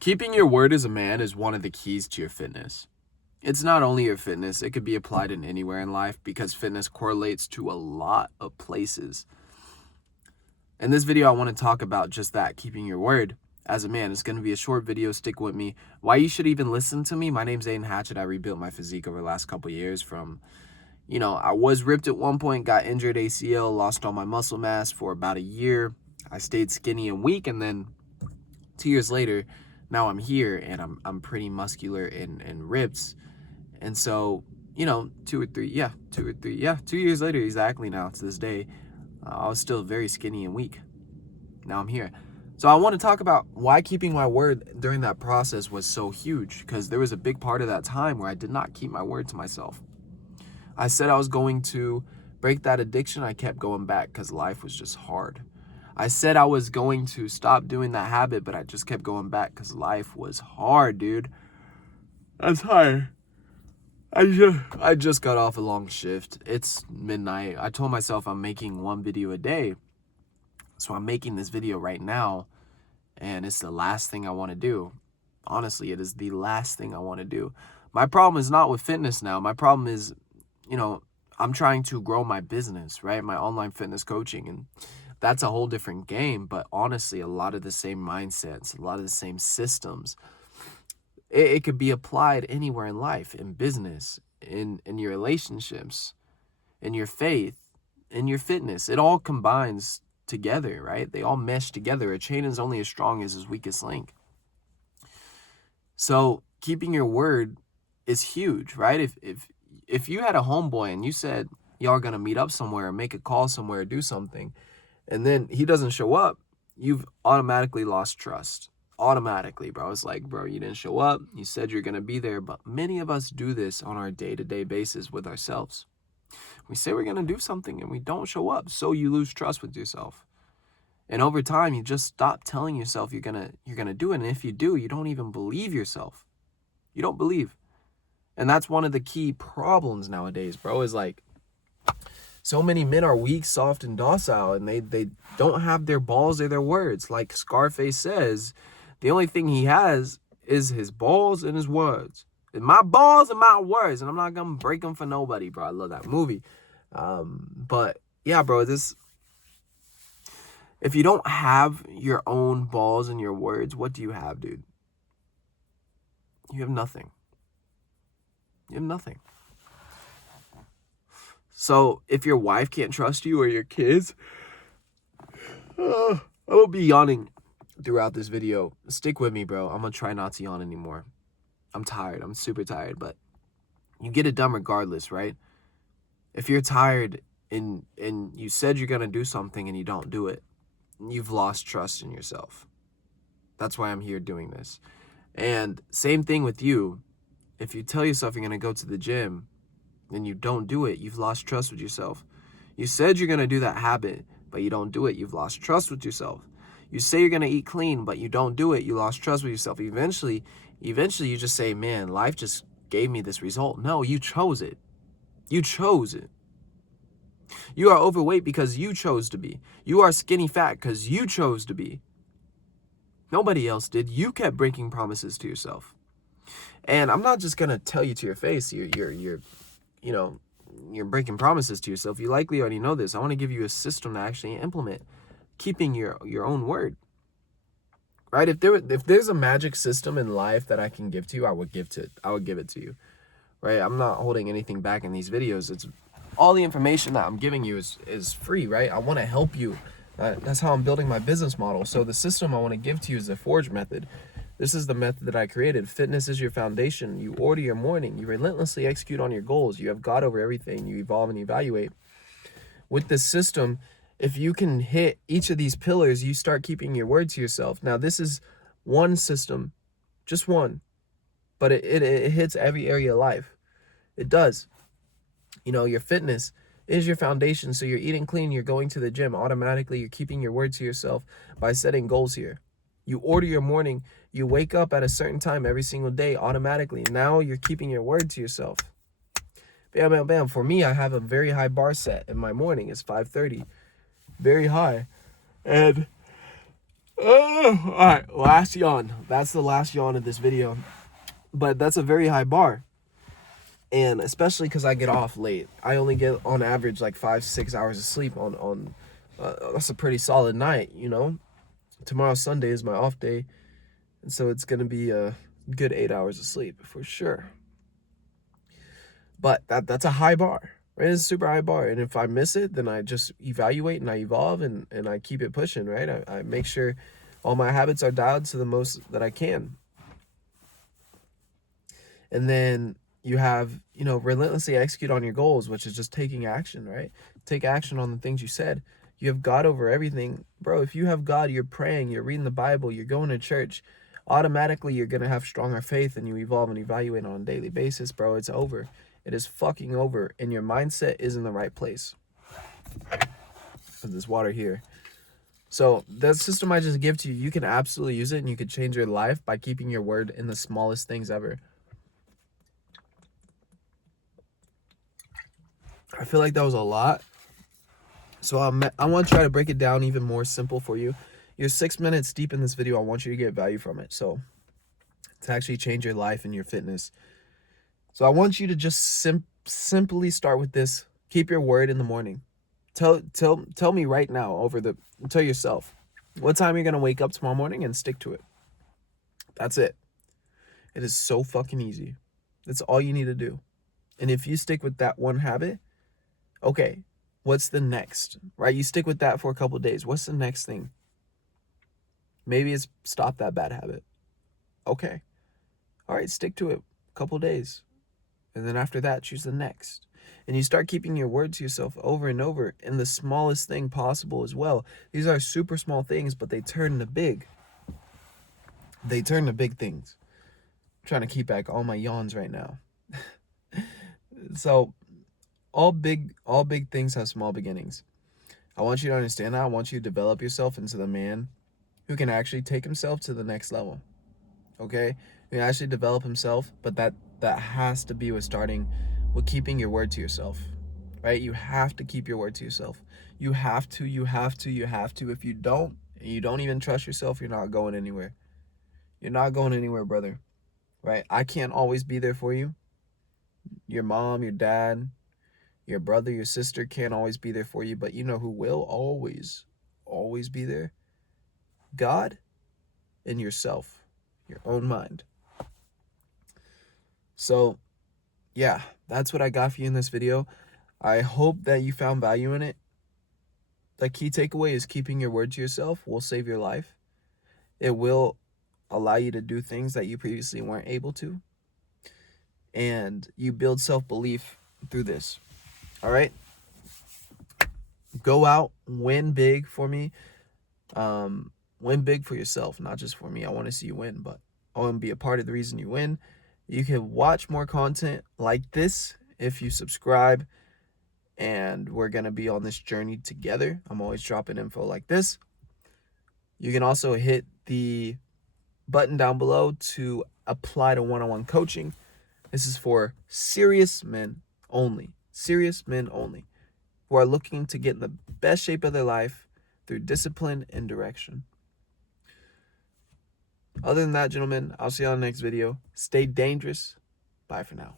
Keeping your word as a man is one of the keys to your fitness. It's not only your fitness, it could be applied in anywhere in life because fitness correlates to a lot of places. In this video, I want to talk about just that, keeping your word as a man. It's going to be a short video, stick with me. Why you should even listen to me. My name's Aiden Hatchett. I rebuilt my physique over the last couple years from, I was ripped at one point, got injured ACL, lost all my muscle mass for about a year. I stayed skinny and weak, and then 2 years later, now I'm here and I'm pretty muscular and ripped. And so, 2 years later, exactly now to this day, I was still very skinny and weak. Now I'm here. So I want to talk about why keeping my word during that process was so huge, because there was a big part of that time where I did not keep my word to myself. I said I was going to break that addiction. I kept going back because life was just hard. I said I was going to stop doing that habit, but I just kept going back because life was hard, dude. That's hard. I just got off a long shift. It's midnight. I told myself I'm making one video a day. So I'm making this video right now, and it's the last thing I want to do. Honestly, it is the last thing I want to do. My problem is not with fitness now. My problem is, I'm trying to grow my business, right? My online fitness coaching, and that's a whole different game. But honestly, a lot of the same mindsets, a lot of the same systems, it could be applied anywhere in life, in business, in your relationships, in your faith, in your fitness. It all combines together, right? They all mesh together. A chain is only as strong as its weakest link. So keeping your word is huge, right? If you had a homeboy and you said y'all are gonna meet up somewhere, make a call somewhere, do something, and then he doesn't show up, you've automatically lost trust. Automatically, bro. It's like, bro, you didn't show up. You said you're gonna be there, but many of us do this on our day-to-day basis with ourselves. We say we're gonna do something and we don't show up, so you lose trust with yourself. And over time, you just stop telling yourself you're gonna do it. And if you do, you don't even believe yourself. You don't believe. And that's one of the key problems nowadays, bro, is like so many men are weak, soft, and docile, and they don't have their balls or their words. Like Scarface says, the only thing he has is his balls and his words. And my balls and my words, and I'm not gonna break them for nobody, bro. I love that movie. But yeah, bro, if you don't have your own balls and your words, what do you have, dude? You have nothing. You have nothing. So if your wife can't trust you or your kids, I will be yawning throughout this video. Stick with me, bro. I'm gonna try not to yawn anymore. I'm tired. I'm super tired, but you get it done regardless, right? If you're tired and you said you're gonna do something and you don't do it, you've lost trust in yourself. That's why I'm here doing this. And same thing with you. If you tell yourself you're gonna go to the gym and you don't do it, you've lost trust with yourself. You said you're gonna do that habit, but you don't do it, you've lost trust with yourself. You say you're gonna eat clean, but you don't do it, you lost trust with yourself. Eventually you just say, man, life just gave me this result. No, you chose it. You chose it. You are overweight because you chose to be. You are skinny fat because you chose to be. Nobody else did. You kept breaking promises to yourself. And I'm not just gonna tell you to your face, you're breaking promises to yourself. You likely already know this. I want to give you a system to actually implement keeping your own word. Right? If there's a magic system in life that I can give to you, I would give it to you. Right? I'm not holding anything back in these videos. It's all the information that I'm giving you is free, right? I want to help you. That's how I'm building my business model. So the system I want to give to you is the Forge method. This is the method that I created. Fitness is your foundation. You order your morning. You relentlessly execute on your goals. You have God over everything. You evolve and evaluate. With this system, if you can hit each of these pillars, you start keeping your word to yourself. Now, this is one system, just one, but it hits every area of life. It does. Your fitness is your foundation. So you're eating clean, you're going to the gym. Automatically, you're keeping your word to yourself by setting goals here. You order your morning, you wake up at a certain time every single day automatically. Now you're keeping your word to yourself. Bam, bam, bam. For me, I have a very high bar set in my morning. It's 5:30. Very high. And All right, last yawn. That's the last yawn of this video. But that's a very high bar. And especially because I get off late. I only get on average like 5-6 hours of sleep on that's a pretty solid night, you know. Tomorrow Sunday is my off day, and so it's gonna be a good 8 hours of sleep for sure. But that's a high bar, right? It's a super high bar, and if I miss it, then I just evaluate and I evolve and I keep it pushing, right? I make sure all my habits are dialed to the most that I can. And then you have, you know, relentlessly execute on your goals, which is just taking action, right? Take action on the things you said. You have God over everything. Bro, if you have God, you're praying, you're reading the Bible, you're going to church, automatically you're going to have stronger faith and you evolve and evaluate on a daily basis, bro. It's over. It is fucking over. And your mindset is in the right place. There's this water here. So the system I just give to you, you can absolutely use it and you can change your life by keeping your word in the smallest things ever. I feel like that was a lot. So I want to try to break it down even more simple for you. You're 6 minutes deep in this video. I want you to get value from it. So to actually change your life and your fitness. So I want you to just simply start with this. Keep your word in the morning. Tell me right now tell yourself what time you're going to wake up tomorrow morning and stick to it. That's it. It is so fucking easy. That's all you need to do. And if you stick with that one habit, okay, what's the next, right? You stick with that for a couple of days. What's the next thing? Maybe it's stop that bad habit. Okay. All right, stick to it a couple of days. And then after that, choose the next. And you start keeping your word to yourself over and over in the smallest thing possible as well. These are super small things, but they turn to big. They turn to big things. I'm trying to keep back all my yawns right now. So all big things have small beginnings. I want you to understand that. I want you to develop yourself into the man who can actually take himself to the next level. Okay? Who can actually develop himself, but that has to be with starting with keeping your word to yourself. Right? You have to keep your word to yourself. You have to. If you don't, and you don't even trust yourself, you're not going anywhere. You're not going anywhere, brother. Right? I can't always be there for you. Your mom, your dad, your brother, your sister can't always be there for you, but you know who will always be there? God and yourself, your own mind. So, yeah, that's what I got for you in this video. I hope that you found value in it. The key takeaway is keeping your word to yourself will save your life. It will allow you to do things that you previously weren't able to. And you build self-belief through this. All right? Go out, win big for me. Win big for yourself, not just for me. I want to see you win, but I want to be a part of the reason you win. You can watch more content like this if you subscribe, and we're going to be on this journey together. I'm always dropping info like this. You can also hit the button down below to apply to one-on-one coaching. This is for serious men only. Serious men only who are looking to get in the best shape of their life through discipline and direction. Other than that, gentlemen, I'll see you on the next video. Stay dangerous. Bye for now.